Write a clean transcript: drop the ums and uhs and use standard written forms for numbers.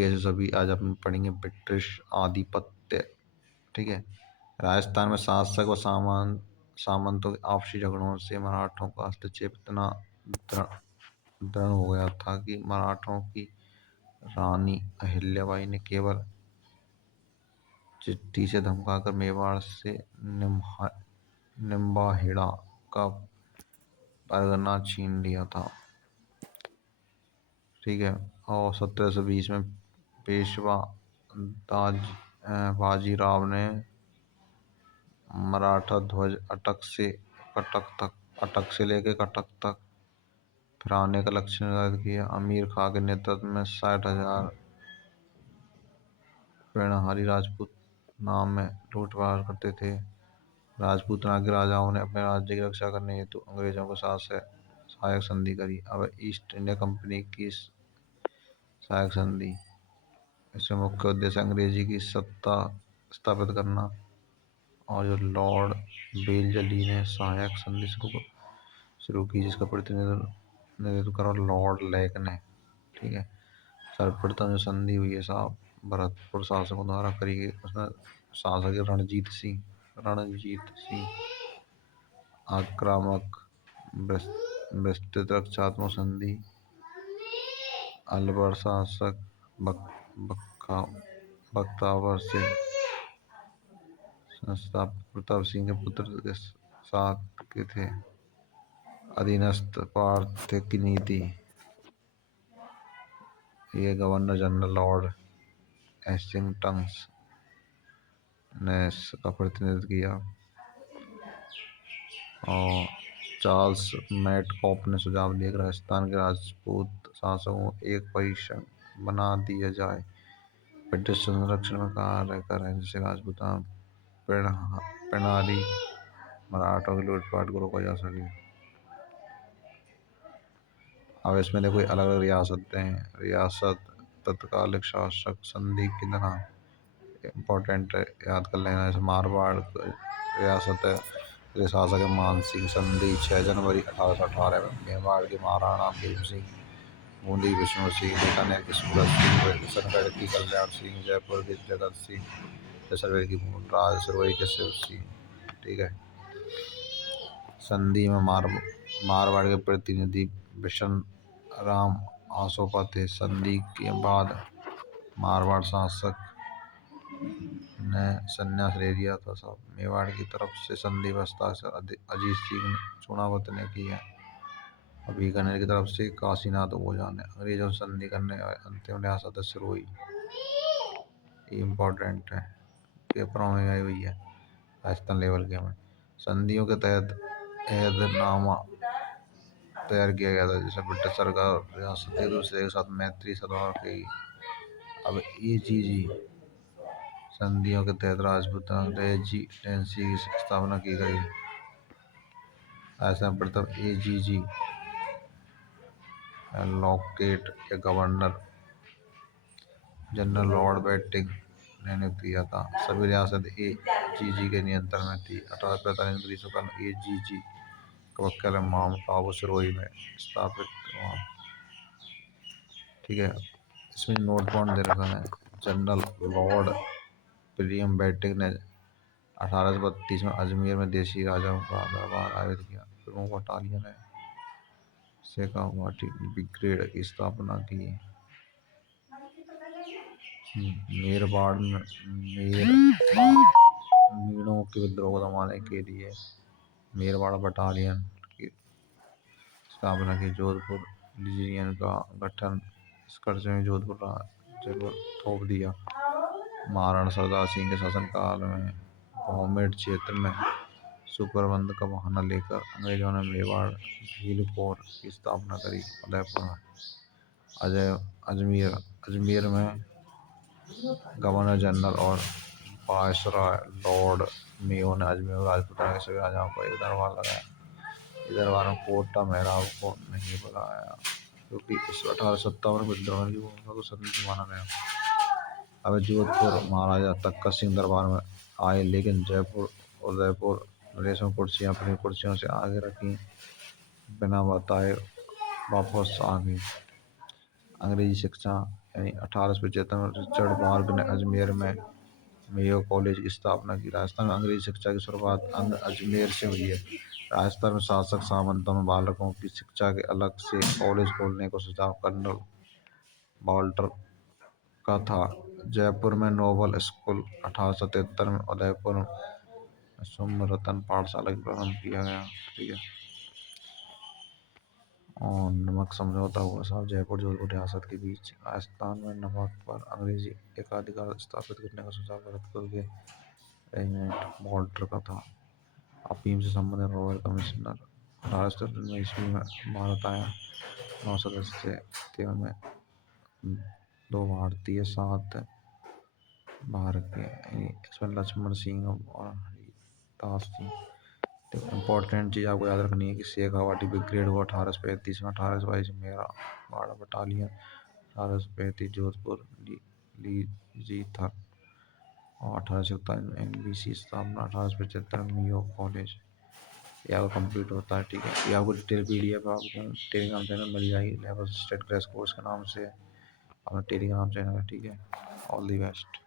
कैसे सभी आज अपन पढ़ेंगे ब्रिटिश आधिपत्य। ठीक है। राजस्थान में शासक व सामंतों के आपसी झगड़ों से मराठों का हस्तक्षेप इतना दृढ़ हो गया था कि मराठों की रानी अहिल्याबाई ने केवल चिट्ठी से धमकाकर मेवाड़ से निम्बाहेड़ा का परगना छीन लिया था। ठीक है। और 1720 में पेशवा दाज बाजीराव ने मराठा ध्वज अटक से लेकर कटक तक फहराने का लक्ष्य निर्धारित किया। अमीर खां के नेतृत्व में 60,000 पेड़हारी राजपूत नाम में लूटमार करते थे। राजपूतना के राजाओं ने अपने राज्य की रक्षा करने हेतु अंग्रेजों के साथ सहायक संधि करी। अब ईस्ट इंडिया कंपनी की सहायक संधि, इसमें मुख्य उद्देश्य अंग्रेजी की सत्ता स्थापित करना। और जो लॉर्ड बेलजली ने सहायक संधि शुरू की, जिसका प्रतिनिधित्व करा लॉर्ड लेक ने। ठीक है। सर्वप्रथम जो संधि हुई है साहब, भरतपुर शासकों द्वारा करी गई। उसमें शासक रणजीत सिंह आक्रामक, विस्तृत रक्षात्मक संधि। अलवर शासक बख्तावर से संस्थापक प्रताप सिंह के पुत्र के साथ के थे। अधीनस्थ प्रांत की नीति, ये गवर्नर जनरल लॉर्ड हेस्टिंग्स ने इसका प्रतिनिधित्व किया। और चार्ल्स मैटकॉप ने सुझाव दिया कि राजस्थान के राजपूत शासकों को एक परिषद बना दिया जाए, ब्रिटिश संरक्षण में कार्य करें, जिससे राजपूताना पेड़हारी मराठों की लूटपाट को रोका जा सके। अब इसमें देखो अलग अलग रियासतें हैं। रियासत तत्कालिक शासक संधि की तरह इम्पोर्टेंट याद कर लेना। जैसे मारवाड़ रियासत है, इसके शासक है मानसिंह। संधि 6 जनवरी 1818 में मेवाड़ के महाराणा भीम सिंह, बूंदी विष्णु सिंह, बीकानेर की सूरत सिंह, किशनगढ़ की कल्याण सिंह, जयपुर की जगत सिंह, जैसलमेर की मूलराज, सुरवई के शिव सिंह। ठीक है। संधि में मारवाड़ के प्रतिनिधि बिशन राम आसोपा थे। संधि के बाद मारवाड़ शासक ने संन्यास ले लिया था साहब। मेवाड़ की तरफ से संधि हस्ताक्षर अजीत सिंह चुनावत ने किया। बीकानेर की तरफ से काशीनाथ ओझा ने। अंग्रेजों से संधि करने अंतिम रियासत सुरवई, इम्पोर्टेंट है, पेपरों में आई हुई है राजस्थान लेवल के में। संधियों के तहत अहदनामा तैयार किया गया था, जिसमें ब्रिटिश सरकार रियासत एक दूसरे के साथ मैत्री सद्भाव की। अब AGG संधियों के तहत राजपूताना रेजिडेंसी की स्थापना की गई। ऐसा प्रथम AGG लॉकेट के गवर्नर जनरल लॉर्ड बेटिंग ने नियुक्त किया था। सभी रियासत AGG के नियंत्रण में थी। 1845 में ब्रिटिशों का AGG का मुख्यालय माउंट आबू सुरवई में स्थापित हुआ। ठीक है। इसमें नोट पॉइंट दे रखा है। जनरल लॉर्ड विलियम बेटिंग ने 1832 में अजमेर में देशी राजाओं का दरबार आयोजित किया। प्रमुख बटालियन ने शेखावाटी ब्रिगेड की स्थापना की। मेरवाड़ में मीणों के विद्रोह को दमाने के लिए मेरवाड़ बटालियन की स्थापना की। जोधपुर लीजियन का गठन इस खर्चे में जोधपुर थोप दिया। महाराणा सरदार सिंह के शासनकाल में भौमेड़ क्षेत्र में सुप्रबंध का बहाना लेकर अंग्रेजों ने मेवाड़ भीलकोर की स्थापना करी। उदयपुर में अजमेर में गवर्नर जनरल और वायसराय लॉर्ड मेयो ने अजमेर राजपूताना के सभी राजाओं को एक दरबार लगाया। इस दरबार में कोटा मेहराब को नहीं बुलाया, क्योंकि इस 1857 विद्रोह की भूमिका को संधि माना गया। अब जोधपुर महाराजा तक्का सिंह दरबार में आए, लेकिन जयपुर उदयपुर रेशम कुर्सियां अपनी कुर्सियों से आगे रखी बिना बताए वापस आ गई। अंग्रेजी शिक्षा यानी 1875 में रिचर्ड बार्ग ने अजमेर में मेयो कॉलेज की स्थापना की। राजस्थान में अंग्रेजी शिक्षा की शुरुआत अजमेर से हुई है। राजस्थान में शासक सामंतों में बालकों की शिक्षा के अलग से कॉलेज खोलने को सुझाव कर्नल वाल्टर का था। जयपुर में नोबल स्कूल 1873 में, उदयपुर में सुमरतन पाठशाला की प्रारंभ किया गया। ठीक है। और नमक समझौता हुआ साहब जयपुर जोधपुर रियासत के बीच। राजस्थान में नमक पर अंग्रेजी एकाधिकार स्थापित करने का सुझाव भरतपुर के रेजिमेंट वॉल्टर का था। अफीम से संबंधित रॉयल कमिश्नर 1893 ईस्वी में भारत आया। 9 सदस्य थे, उनमें 2 भारतीय, 7 बाहर के। इसमें लक्ष्मण सिंह और हरिदास सिंह। तो इम्पोर्टेंट चीज़ आपको याद रखनी है कि शेखावाटी ब्रिगेड हुआ 1835 में। 1822 मेरा बाड़ा बटालियन। 1835 जोधपुर ली था। और 1847 में NBC स्थापना। 1875 में मेयो कॉलेज। ये आपका कंप्लीट होता है। ठीक है। ये आपको डिटेल PDF आपको टेलीग्राम चैनल मिल जाएगी, लेवल स्टेट क्रैश कोर्स के नाम से। अपना टेलीग्राम चैनल है। ठीक है। All the best.